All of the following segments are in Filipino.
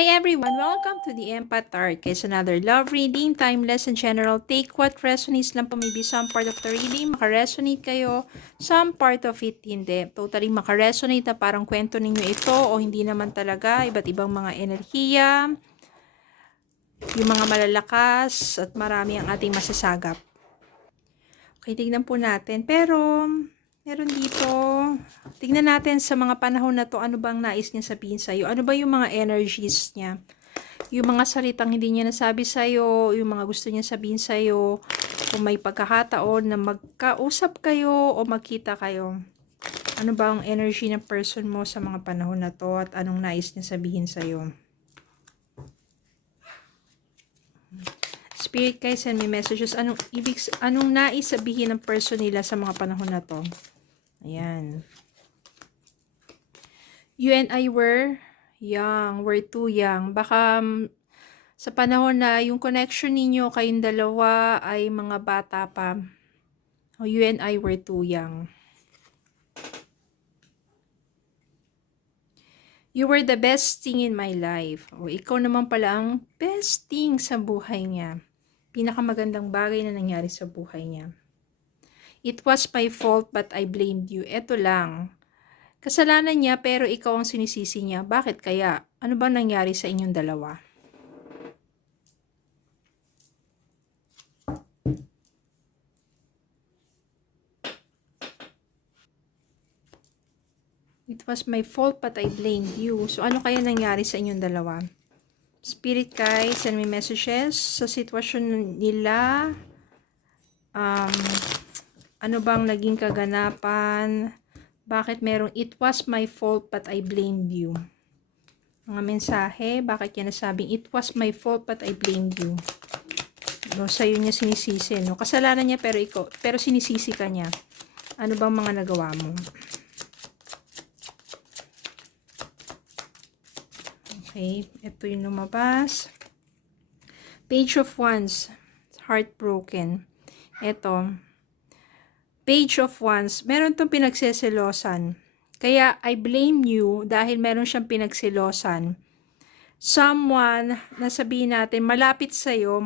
Hi everyone! Welcome to the Empath Tarot. It's another love reading, timeless and general. Take what resonates lang po. Maybe some part of the reading makaresonate kayo, some part of it hindi. Totally makaresonate na parang kwento ninyo ito o hindi naman talaga. Iba't ibang mga enerhiya, yung mga malalakas at marami ang ating masasagap. Okay, tignan po natin. Pero meron dito, tignan natin sa mga panahon na to, ano bang nais niya sabihin sa'yo? Ano ba yung mga energies niya? Yung mga salitang hindi niya nasabi sa'yo, yung mga gusto niya sabihin sa'yo, kung may pagkakataon na magkausap kayo o magkita kayo. Ano ba ang energy ng person mo sa mga panahon na to at anong nais niya sabihin sa'yo? Spirit guys, send me messages. Anong nais sabihin ng person nila sa mga panahon na to? Ayan. You and I were young. We're too young. Baka sa panahon na yung connection ninyo, kayong dalawa ay mga bata pa. Oh, you and I were too young. You were the best thing in my life. O, ikaw naman pala ang best thing sa buhay niya. Pinakamagandang bagay na nangyari sa buhay niya. It was my fault but I blamed you. Eto lang. Kasalanan niya pero ikaw ang sinisisi niya. Bakit kaya? Ano ba nangyari sa inyong dalawa? It was my fault but I blamed you. So ano kaya nangyari sa inyong dalawa? Spirit guys, send me messages sa sitwasyon nila. Ano bang naging kaganapan? Bakit merong it was my fault but I blamed you? Mga mensahe, bakit yan nasabing it was my fault but I blamed you? No, sa'yo niya sinisisi, no? Kasalanan niya pero sinisisi ka niya. Ano bang mga nagawa mo? Okay, ito yung lumabas. Page of Wands, heartbroken. Ito, Page of Wands, meron tong pinagseselosan. Kaya, I blame you dahil meron siyang pinagselosan. Someone, nasabihin natin, malapit sa'yo,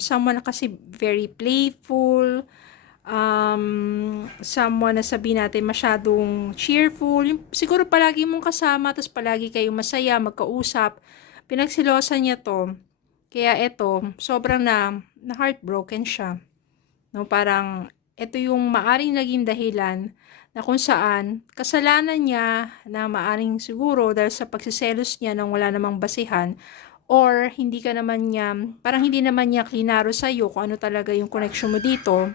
someone na kasi very playful, someone na sabihin natin masyadong cheerful, yung, siguro palagi mong kasama, tapos palagi kayong masaya, magkausap, pinagselosan niya to. Kaya eto, sobrang na heartbroken siya. No, parang, ito yung maaring naging dahilan na kung saan kasalanan niya na maaring siguro dahil sa pagsiselos niya nang wala namang basihan or hindi ka naman niya, parang hindi naman niya klinaro sa'yo kung ano talaga yung connection mo dito.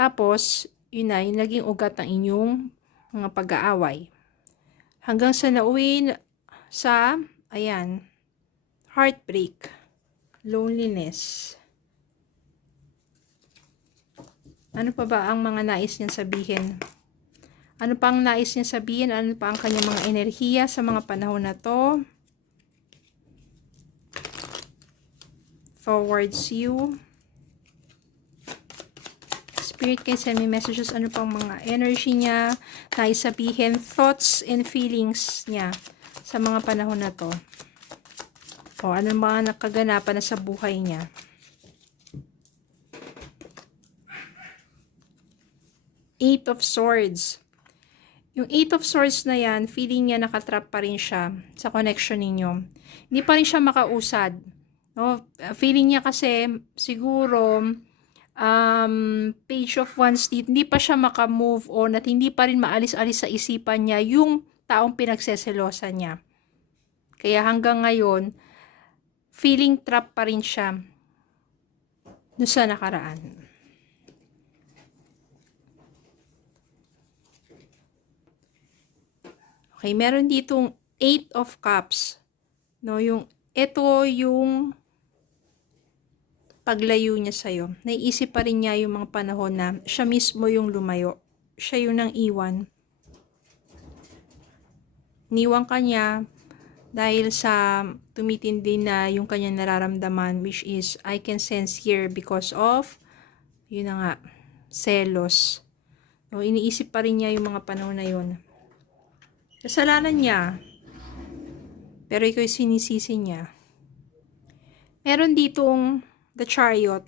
Tapos, yun na, yung naging ugat ng inyong mga pag-aaway. Hanggang sa nauwi sa, ayan, heartbreak, loneliness. Ano pa ba ang mga nais niyang sabihin? Ano pa ang nais niyang sabihin? Ano pa ang kanyang mga enerhiya sa mga panahon na to? Towards you. Spirit can send me messages. Ano pang mga energy niya? Nais sabihin, thoughts and feelings niya sa mga panahon na to. O ano mga nakaganapan na sa buhay niya? Eight of Swords. Yung Eight of Swords na yan, feeling niya nakatrap pa rin siya sa connection ninyo. Hindi pa rin siya makausad. No? Feeling niya kasi siguro Page of Wands dito, hindi pa siya makamove on at hindi pa rin maalis-alis sa isipan niya yung taong pinagseselosan niya. Kaya hanggang ngayon, feeling trap pa rin siya doon sa nakaraan. Okay, meron ditong 8 of Cups. No, ito yung paglayo niya sa'yo. Naiisip pa rin niya yung mga panahon na siya mismo yung lumayo. Siya yung nang iwan. Niwan ka niya dahil sa tumitindi na yung kanyang nararamdaman, which is, I can sense here because of, yun na nga, selos. No, iniisip pa rin niya yung mga panahon na yun. Kasalanan niya. pero ikaw yung sinisisi niya. Meron ditong the Chariot.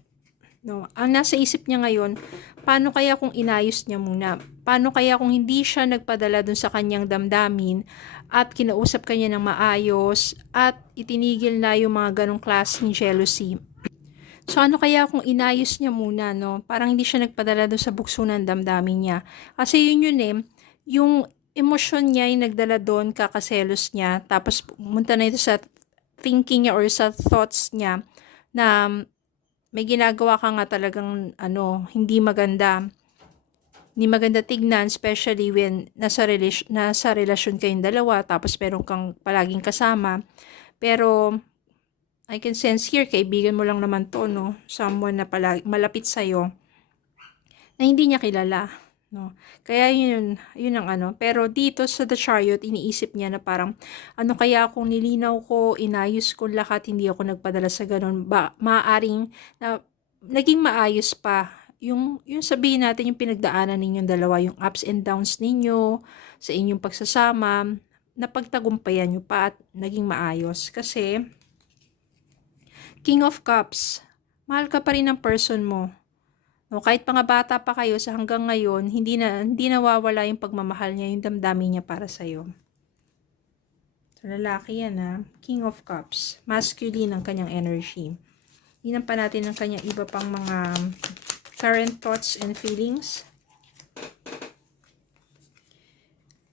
No, ang nasa isip niya ngayon, paano kaya kung inayos niya muna? Paano kaya kung hindi siya nagpadala dun sa kanyang damdamin at kinausap kanya ng maayos at itinigil na yung mga ganong klaseng jealousy? So ano kaya kung inayos niya muna, no? Parang hindi siya nagpadala dun sa bukso ng damdamin niya. Kasi yun eh, yung emosyon niya yung nagdala doon, kakaselos niya, tapos pumunta na ito sa thinking niya or sa thoughts niya na may ginagawa ka nga talagang hindi maganda. Hindi maganda tignan, especially when nasa relasyon kayong dalawa, tapos meron kang palaging kasama. Pero I can sense here, kaibigan mo lang naman to, no? Someone na malapit sa'yo na hindi niya kilala, no? Kaya yun ang Pero dito sa The Chariot, iniisip niya na parang, ano kaya kung nilinaw ko, inayos ko lahat, hindi ako nagpadala sa ganun, maaaring na naging maayos pa. Yung sabihin natin, yung pinagdaanan ninyong dalawa, yung ups and downs ninyo, sa inyong pagsasama, napagtagumpayan nyo pa at naging maayos. Kasi, King of Cups, mahal ka pa rin ng person mo. No, kahit mga bata pa kayo sa hanggang ngayon, hindi nawawala yung pagmamahal niya, yung damdamin niya para sa iyo. So, lalaki yan ha. King of Cups. Masculine ang kanyang energy. Hinan pa natin ang kanyang iba pang mga current thoughts and feelings.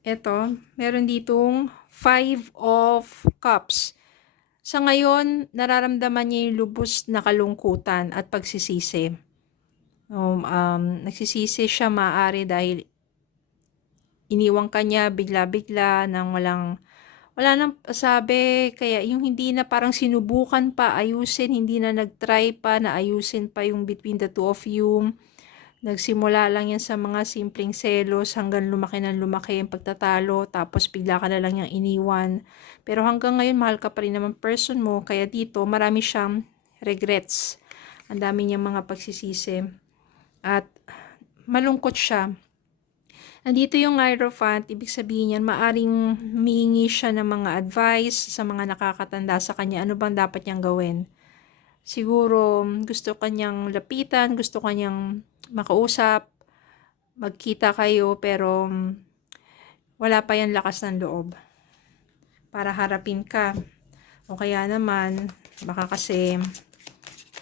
Ito, meron ditong 5 of Cups. Sa ngayon, nararamdaman niya yung lubos na kalungkutan at pagsisisi. Nagsisisi siya maaari dahil iniwang kanya bigla-bigla nang wala nang sabi, kaya yung hindi na parang sinubukan pa ayusin, hindi na nagtry pa na ayusin pa yung between the two of you. Nagsimula lang yan sa mga simpleng selos hanggang lumaki ng lumaki yung pagtatalo, tapos bigla ka na lang yung iniwan. Pero hanggang ngayon, mahal ka pa rin naman person mo, kaya dito marami siyang regrets. Ang dami niyang mga pagsisisi. At malungkot siya. Nandito yung Hierophant, ibig sabihin yan, maaring humingi siya ng mga advice sa mga nakakatanda sa kanya. Ano bang dapat niyang gawin? Siguro gusto kanyang lapitan, gusto kanyang makausap, magkita kayo, pero wala pa yan lakas ng loob para harapin ka. O kaya naman, baka kasi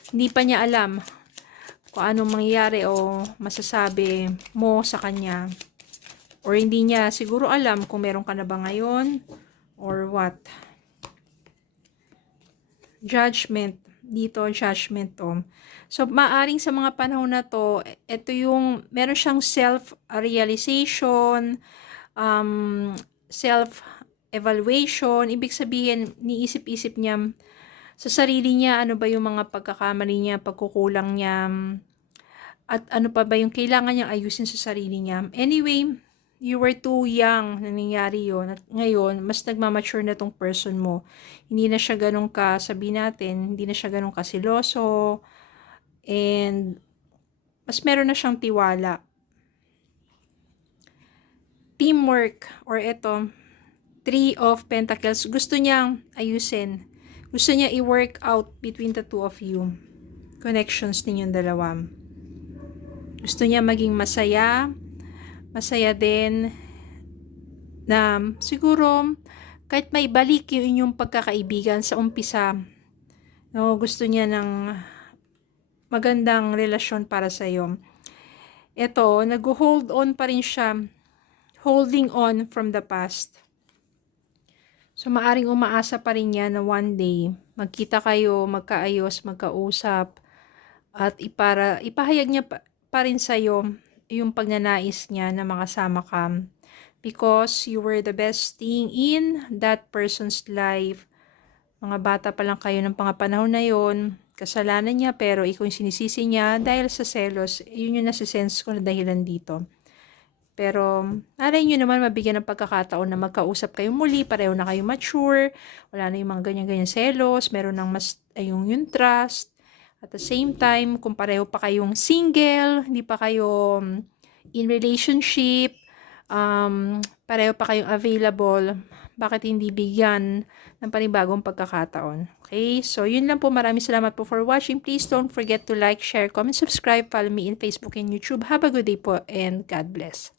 hindi pa niya alam kung anong mangyayari o masasabi mo sa kanya. Or hindi niya siguro alam kung meron ka na ba ngayon or what. Judgment. Dito, judgment to. So, maaring sa mga panahon na to, ito yung, meron siyang self-realization, self-evaluation. Ibig sabihin, niisip-isip niya sa sarili niya, ano ba yung mga pagkakamali niya, pagkukulang niya, at ano pa ba yung kailangan niyang ayusin sa sarili niya. Anyway, you were too young na nangyari yun. At ngayon, mas nagmamature na tong person mo. Hindi na siya ganun sabihin natin, hindi na siya ganun kasiloso. And, mas meron na siyang tiwala. Teamwork, or ito, 3 of Pentacles. Gusto niyang ayusin. Gusto niya i-work out between the two of you. Connections ninyong dalawa. Gusto niya maging masaya. Masaya din na siguro kahit may balik yung inyong pagkakaibigan sa umpisa. No, gusto niya ng magandang relasyon para sa iyo. Ito, nag-hold on pa rin siya. Holding on from the past. So, maaring umaasa pa rin niya na one day, magkita kayo, magkaayos, magkausap, at ipahayag niya pa rin sa iyo yung pagnanais niya na makasama ka because you were the best thing in that person's life. Mga bata pa lang kayo ng mga panahon na yon, kasalanan niya pero ikaw yung sinisisi niya dahil sa selos. Yun yung nasisense ko na dahilan dito. Pero alay nyo naman mabigyan ng pagkakataon na magkausap kayo muli, pareho na kayo mature, wala na yung mga ganyan-ganyan selos, meron ng mas yung trust. At the same time, kung pareho pa kayong single, hindi pa kayo in relationship, pareho pa kayong available, bakit hindi bigyan ng panibagong pagkakataon? Okay, so yun lang po. Maraming salamat po for watching. Please don't forget to like, share, comment, subscribe, follow me in Facebook and YouTube. Have a good day po and God bless.